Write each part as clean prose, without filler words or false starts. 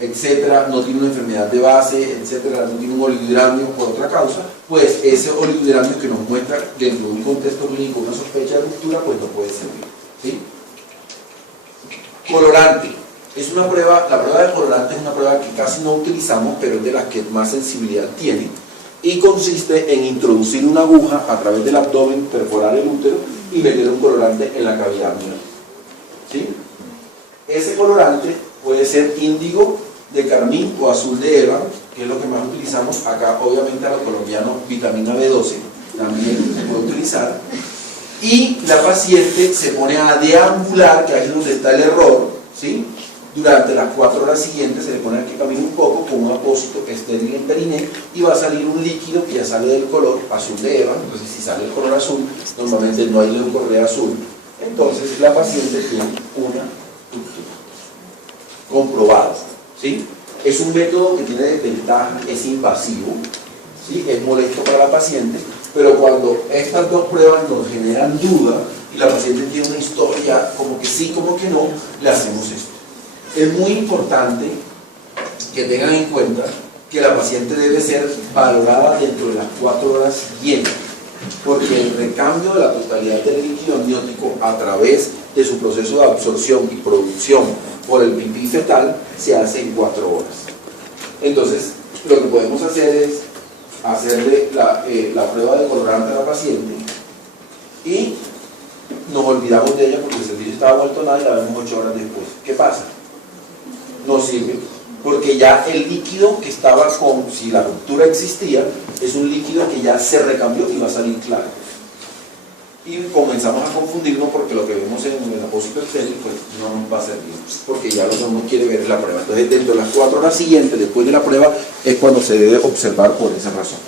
etcétera, no tiene una enfermedad de base, etcétera, no tiene un oligohidramio por otra causa, pues ese oligohidramio que nos muestra dentro de un contexto clínico una sospecha de ruptura, pues no puede servir, ¿sí? Colorante. Es una prueba, la prueba de colorante es una prueba que casi no utilizamos, pero es de las que más sensibilidad tiene, y consiste en introducir una aguja a través del abdomen, perforar el útero y meter un colorante en la cavidad abdominal, ¿sí? Ese colorante puede ser índigo de carmín o azul de ébano, que es lo que más utilizamos acá. Obviamente a los colombianos vitamina B12 también se puede utilizar, y la paciente se pone a deambular, que ahí es donde está el error, ¿sí? Durante las 4 horas siguientes se le pone a que camine un poco con un apósito estéril en periné, y va a salir un líquido que ya sale del color azul de ébano. Entonces si sale el color azul, normalmente no hay leucorrea azul, entonces la paciente tiene una ruptura comprobada, ¿sí? Es un método que tiene desventaja, es invasivo, ¿sí? Es molesto para la paciente, pero cuando estas dos pruebas nos generan duda y la paciente tiene una historia como que sí, como que no, le hacemos esto. Es muy importante que tengan en cuenta que la paciente debe ser valorada dentro de las 4 horas siguientes, porque el recambio de la totalidad del líquido amniótico a través de su proceso de absorción y producción por el pipí fetal se hace en 4 horas. Entonces, lo que podemos hacer es hacerle la prueba de colorante a la paciente y nos olvidamos de ella porque el servicio estaba vuelto nada y la vemos 8 horas después. ¿Qué pasa? No sirve, porque ya el líquido que estaba con, si la ruptura existía, es un líquido que ya se recambió y va a salir claro. Y comenzamos a confundirnos porque lo que vemos en el apósito estéril pues no nos va a servir, porque ya lo que uno quiere ver es la prueba. Entonces, dentro de las 4 horas siguientes, después de la prueba, es cuando se debe observar por esa razón.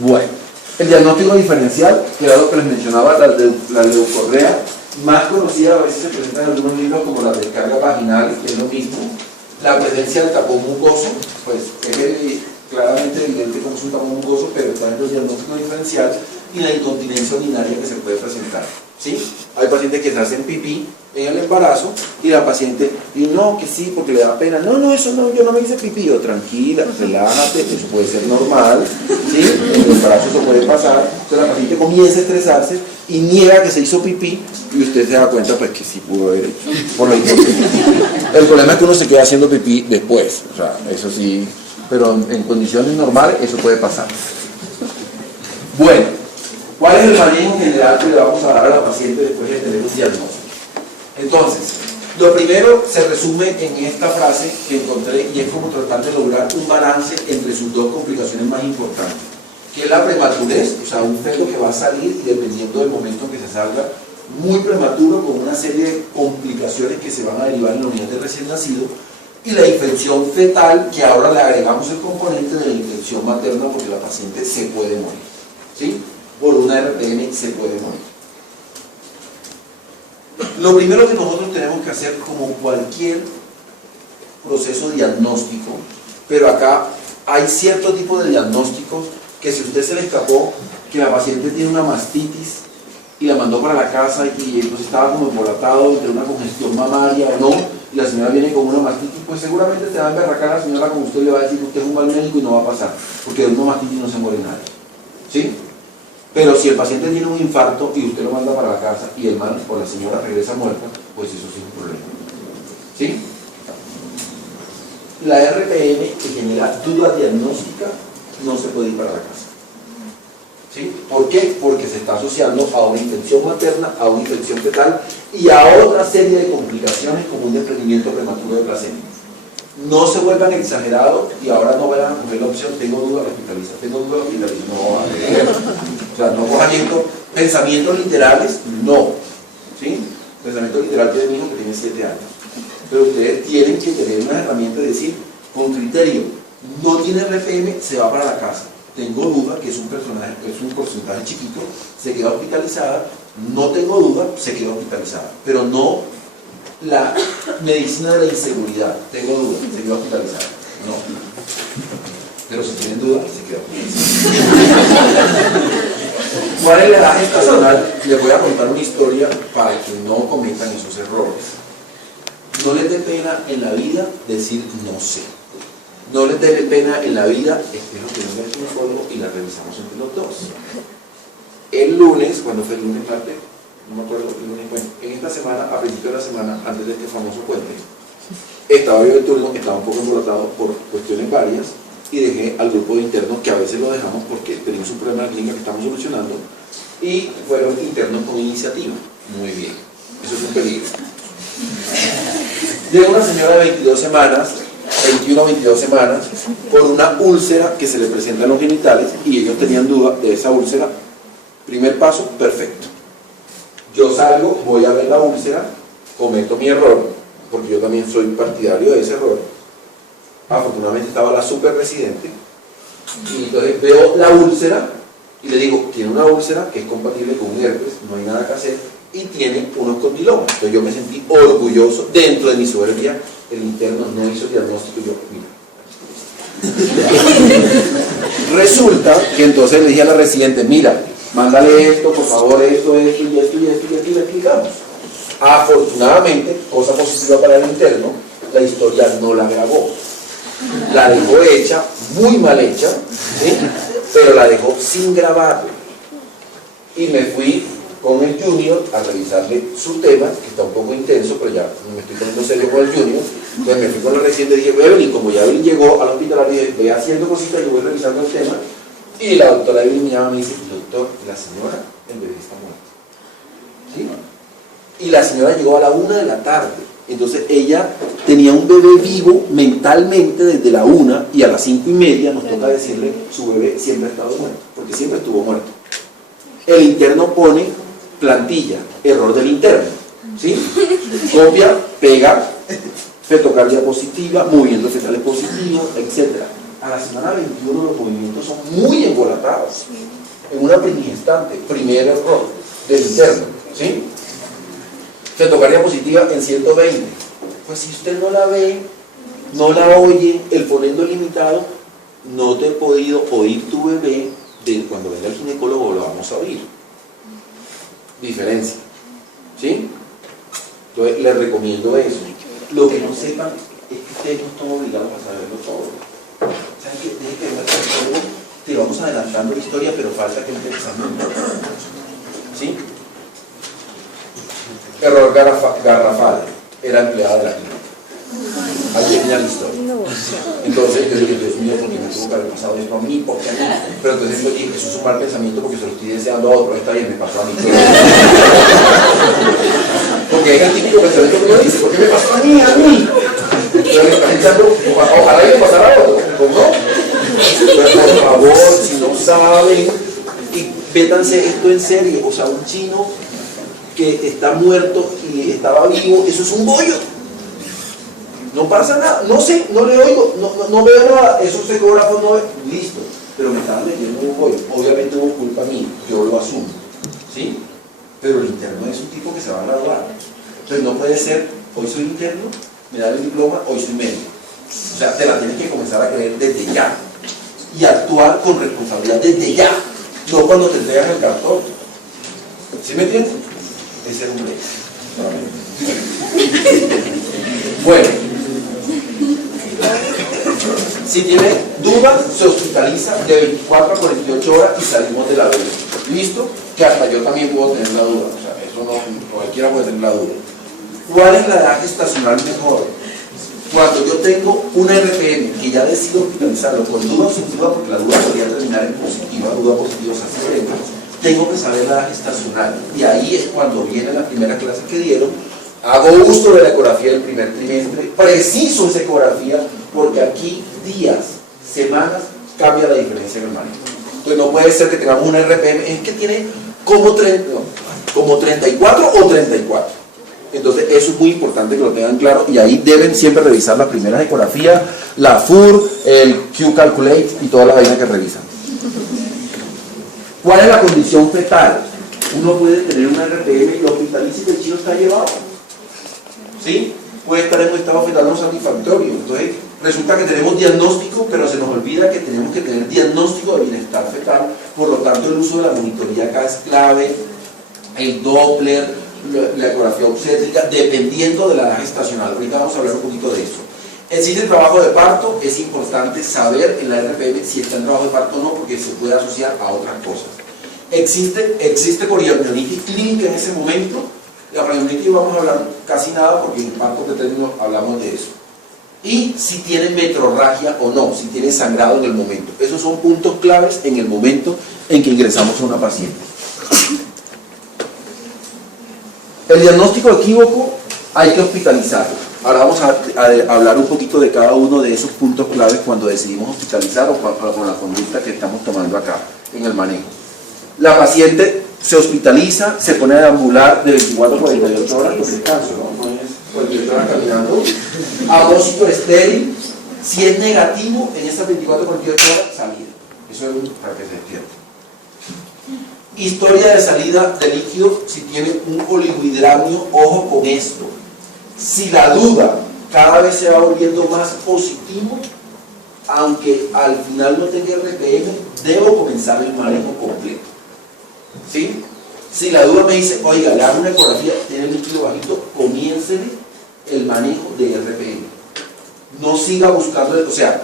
Bueno, el diagnóstico diferencial, que era lo que les mencionaba, la leucorrea, más conocida, a veces se presenta en algunos libros como la descarga vaginal, que es lo mismo. La presencia del tapón mucoso, pues es claramente evidente como es un tapón mucoso, pero está en el diagnóstico diferencial, y la incontinencia urinaria que se puede presentar, ¿sí? Hay pacientes que se hacen pipí en el embarazo y la paciente, y no, que sí, porque le da pena, no, eso no, yo no me hice pipí. Yo, tranquila, relájate, eso puede ser normal, ¿sí? En el embarazo eso puede pasar. Entonces la paciente comienza a estresarse y niega que se hizo pipí, y usted se da cuenta pues que sí pudo haber hecho por la incontinencia. El problema es que uno se queda haciendo pipí después, o sea, eso sí, pero en condiciones normales eso puede pasar. Bueno, ¿cuál es el manejo general que le vamos a dar a la paciente después de tener un diagnóstico? Entonces, lo primero se resume en esta frase que encontré, y es como tratar de lograr un balance entre sus dos complicaciones más importantes, que es la prematurez, o sea, un feto que va a salir y dependiendo del momento en que se salga, muy prematuro, con una serie de complicaciones que se van a derivar en la unidad de recién nacido, y la infección fetal, que ahora le agregamos el componente de la infección materna, porque la paciente se puede morir, ¿sí? Por una RPM se puede morir. Lo primero que nosotros tenemos que hacer, como cualquier proceso diagnóstico, pero acá hay cierto tipo de diagnósticos que si a usted se le escapó que la paciente tiene una mastitis y la mandó para la casa y entonces estaba como embolatado entre una congestión mamaria o no, y la señora viene con una mastitis, pues seguramente te va a emberracar a la señora como usted, le va a decir que usted es un mal médico y no va a pasar, porque de una mastitis no se muere nadie, ¿sí? Pero si el paciente tiene un infarto y usted lo manda para la casa y el man o la señora regresa muerta, pues eso sí es un problema, ¿sí? La RPM que genera duda diagnóstica no se puede ir para la casa, ¿sí? ¿Por qué? Porque se está asociando a una infección materna, a una infección fetal y a otra serie de complicaciones como un desprendimiento prematuro de placenta. No se vuelvan exagerados y ahora no vayan a coger la opción, tengo duda, hospitaliza, tengo duda, hospitaliza. No, a ver, o sea, no cojan esto, pensamientos literales, no, ¿sí? Pensamiento literal tiene mi hijo que tiene 7 años, pero ustedes tienen que tener una herramienta de decir, con criterio, no tiene RPM, se va para la casa. Tengo duda, que es un porcentaje chiquito, se queda hospitalizada. No tengo duda, se queda hospitalizada, pero no la medicina de la inseguridad. Tengo duda, se queda hospitalizada. No. Pero si tienen duda, se queda hospitalizada. ¿Cuál es la edad gestacional? Les voy a contar una historia para que no cometan esos errores. No les dé pena en la vida decir no sé. No les dé pena en la vida, espero que venga el ginecólogo y la revisamos entre los dos. El lunes, cuando fue el lunes martes, no me acuerdo el lunes, bueno, en esta semana, a principio de la semana, antes de este famoso puente, estaba yo de turno, estaba un poco embolotado por cuestiones varias y dejé al grupo de internos, que a veces lo dejamos porque tenemos un problema en la clínica que estamos solucionando, y fueron internos con iniciativa. Muy bien, eso es un peligro. Llega una señora de 22 semanas, 21 o 22 semanas, por una úlcera que se le presenta en los genitales y ellos tenían duda de esa úlcera. Primer paso, perfecto. Yo salgo, voy a ver la úlcera, cometo mi error, porque yo también soy partidario de ese error. Afortunadamente estaba la super residente, y entonces veo la úlcera y le digo, tiene una úlcera que es compatible con un herpes, no hay nada que hacer, y tiene unos condilomas. Entonces yo me sentí orgulloso. Dentro de mi soberbia, el interno no hizo el diagnóstico y yo, mira. Resulta que entonces le dije a la residente, mira, mándale esto, por favor, esto, y esto, y esto, y esto, y le explicamos. Afortunadamente, cosa positiva para el interno, la historia no la grabó. La dejó hecha, muy mal hecha, ¿sí? Pero la dejó sin grabar. Y me fui con el junior a revisarle su tema, que está un poco intenso, pero ya me estoy poniendo serio con el junior. Entonces me fui con la residente y dije, Evelyn, como ya Evelyn llegó al hospital, le dije, voy haciendo cositas y voy revisando el tema. Y la doctora Evelyn me llama y me dice, doctor, la señora, el bebé está muerto. ¿Sí? Y la señora llegó a la 1 de la tarde. Entonces ella tenía un bebé vivo mentalmente desde la 1 y a las 5:30 nos toca decirle, su bebé siempre ha estado muerto, porque siempre estuvo muerto. El interno pone plantilla, error del interno, ¿sí? Copia, pega, fetocardia positiva, movimientos fetales positivos, etc. A la semana 21 los movimientos son muy embolatados. En una primigestante, primer error del interno, ¿sí? Fetocardia positiva en 120. Pues si usted no la ve, no la oye, el fonendo limitado, no te he podido oír tu bebé, de cuando venga el ginecólogo lo vamos a oír. Diferencia, ¿sí? Entonces les recomiendo eso. Lo que no sepan es que ustedes no están obligados a saberlo todo. ¿Saben qué? Deje que venga el ginecólogo, te vamos adelantando la historia, pero falta que empezamos. ¿Sí? Error garrafal, era empleada de la clínica. Ahí tenía la historia. Entonces yo dije, Dios mío, porque me tuvo que haber pasado esto a mí, porque a mí. Pero entonces yo dije, eso es un mal pensamiento porque se lo estoy deseando a otro. Está bien, me pasó a mí. Porque es el típico pensamiento que uno dice, ¿por qué me pasó a mí? Entonces está pensando, ojalá que pasara a otro. Pues no. Pero por favor, si no saben, y vétanse esto en serio. O sea, un chino que está muerto y estaba vivo, eso es un bollo. No pasa nada, no sé, no le oigo, no veo nada, esos ecógrafos no veo, listo, pero me estaban metiendo en un bollo. Obviamente hubo culpa mía, yo lo asumo, ¿sí? Pero el interno es un tipo que se va a graduar. Entonces no puede ser, hoy soy interno, me da el diploma, hoy soy médico. O sea, te la tienes que comenzar a creer desde ya y actuar con responsabilidad desde ya, no cuando te entregan el cartón. ¿Sí me entiendes? Ese era un break. Bueno, si tiene dudas, se hospitaliza de 24 a 48 horas y salimos de la duda. ¿Listo? Que hasta yo también puedo tener la duda. O sea, eso no, cualquiera puede tener la duda. ¿Cuál es la edad gestacional mejor? Cuando yo tengo una RPM que ya decido hospitalizarlo con duda o sin duda, porque la duda podría terminar en positiva, duda positiva, o sea, secreta, tengo que saber la edad gestacional. Y ahí es cuando viene la primera clase que dieron. Hago uso de la ecografía del primer trimestre, preciso esa ecografía, porque aquí días, semanas, cambia la diferencia en el manejo. Entonces no puede ser que tengamos una RPM, es que tiene como 34 o 34. Entonces eso es muy importante que lo tengan claro, y ahí deben siempre revisar las primeras ecografías, la FUR, el Q-Calculate y toda la vaina que revisan. ¿Cuál es la condición fetal? Uno puede tener una RPM y hospitaliza y el chino está llevado. ¿Sí? Puede estar en un estado fetal no satisfactorio. Entonces, Resulta que tenemos diagnóstico, pero se nos olvida que tenemos que tener diagnóstico de bienestar fetal, por lo tanto el uso de la monitoría acá es clave, el Doppler, la ecografía obstétrica, dependiendo de la edad gestacional. Ahorita vamos a hablar un poquito de eso. Existe el trabajo de parto, es importante saber en la RPM si está en trabajo de parto o no, porque se puede asociar a otras cosas. Existe coriamnionitis clínica en ese momento. La coriamnionitis vamos a hablar casi nada, porque en parto pretérmino hablamos de eso. Y si tiene metrorragia o no, si tiene sangrado en el momento. Esos son puntos claves en el momento en que ingresamos a una paciente. El diagnóstico equívoco hay que hospitalizarlo. Ahora vamos a hablar un poquito de cada uno de esos puntos claves cuando decidimos hospitalizar o con la conducta que estamos tomando acá en el manejo. La paciente se hospitaliza, se pone a deambular de 24 a 48 horas con descanso, ¿no? No es 48 horas caminando. Apósito estéril, si es negativo en esas 24 a 48 horas, salida. Eso es para que se despierte. Historia de salida de líquido, si tiene un oligohidramio, ojo con esto. Si la duda cada vez se va volviendo más positivo, aunque al final no tenga RPM, debo comenzar el manejo completo. ¿Sí? Si la duda me dice, oiga, le hago una ecografía, tiene líquido bajito, comiéncele el manejo de RPM. No siga buscando, o sea,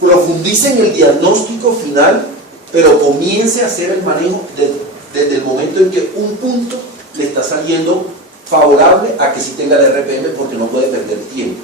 profundice en el diagnóstico final, pero comience a hacer el manejo desde el momento en que un punto le está saliendo favorable a que sí tenga el RPM, porque no puede perder tiempo.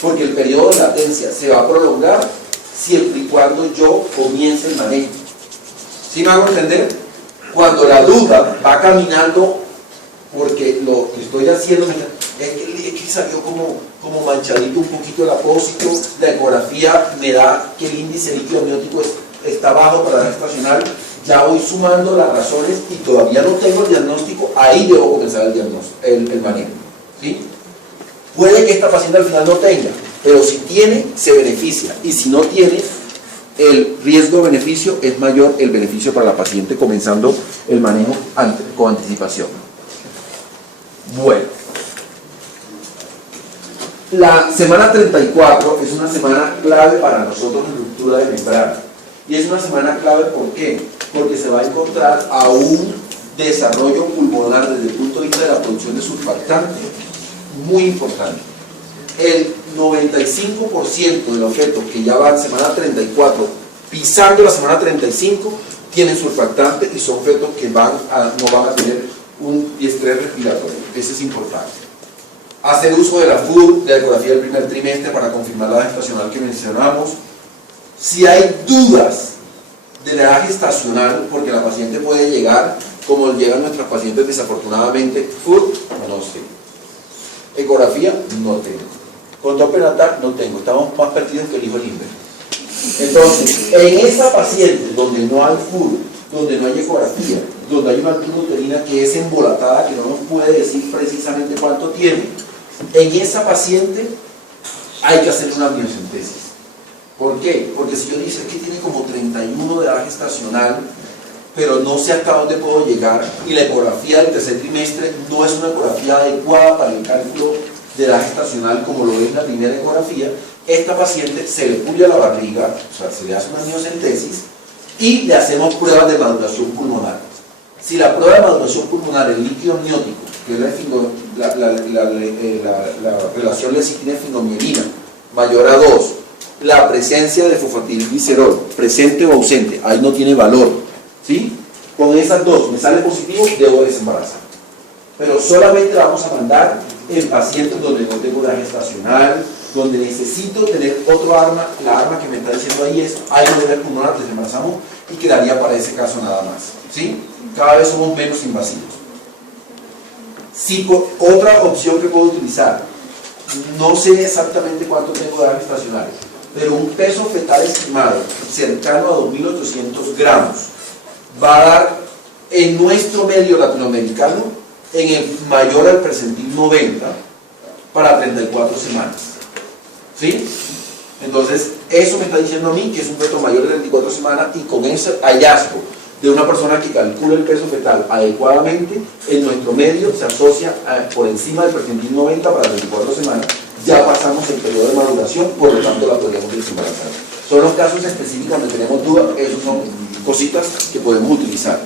Porque el periodo de latencia se va a prolongar siempre y cuando yo comience el manejo. ¿Sí me hago entender? Cuando la duda va caminando, porque lo que estoy haciendo es que salió como manchadito un poquito el apósito, la ecografía me da que el índice líquido amniótico está bajo para la gestacional, ya voy sumando las razones y todavía no tengo el diagnóstico, ahí debo comenzar el diagnóstico, el manejo. ¿Sí? Puede que esta paciente al final no tenga, pero si tiene, se beneficia, y si no tiene, el riesgo-beneficio es mayor, el beneficio para la paciente comenzando el manejo con anticipación. Bueno, la semana 34 es una semana clave para nosotros en ruptura de membrana. Y es una semana clave, ¿por qué? Porque se va a encontrar a un desarrollo pulmonar desde el punto de vista de la producción de surfactante muy importante. El 95% de los fetos que ya van semana 34, pisando la semana 35, tienen surfactante y son fetos que no van a tener un estrés respiratorio. Eso es importante. Hacer uso de la FUR, de la ecografía del primer trimestre para confirmar la edad gestacional que mencionamos. Si hay dudas de la edad gestacional, porque la paciente puede llegar, como llegan nuestras pacientes desafortunadamente, FUR, no sé. Ecografía, no tengo. Control prenatal, no tengo. Estamos más perdidos que el hijo Limber. Entonces, en esa paciente donde no hay FUR, donde no hay ecografía, donde hay una uterina que es embolatada, que no nos puede decir precisamente cuánto tiene, en esa paciente hay que hacer una amniocentesis. ¿Por qué? Porque si yo digo que tiene como 31 de edad gestacional, pero no sé hasta dónde puedo llegar, y la ecografía del tercer trimestre no es una ecografía adecuada para el cálculo de edad gestacional como lo es la primera ecografía, esta paciente se le puya la barriga, o sea, se le hace una amniocentesis y le hacemos pruebas de maduración pulmonar. Si la prueba de maduración pulmonar, el líquido amniótico, que es la relación lecitina-efinomielina mayor a 2, la presencia de fosfatidilglicerol, presente o ausente, ahí no tiene valor, ¿sí? Con esas dos me sale positivo, debo desembarazar. Pero solamente la vamos a mandar en pacientes donde no tengo la gestacional, donde necesito tener otro arma. La arma que me está diciendo ahí es, hay modelo pulmonar, desembarazamos y quedaría para ese caso nada más, ¿sí? Cada vez somos menos invasivos. Otra opción que puedo utilizar, no sé exactamente cuánto tengo de edad gestacional, pero un peso fetal estimado cercano a 2.800 gramos va a dar en nuestro medio latinoamericano en el mayor al percentil 90 para 34 semanas. ¿Sí? Entonces, eso me está diciendo a mí que es un feto mayor de 34 semanas, y con ese hallazgo de una persona que calcula el peso fetal adecuadamente, en nuestro medio se asocia por encima del percentil 90 para 34 semanas, ya pasamos el periodo de maduración, por lo tanto la podríamos desembarazar. Son los casos específicos donde tenemos dudas, esos son cositas que podemos utilizar.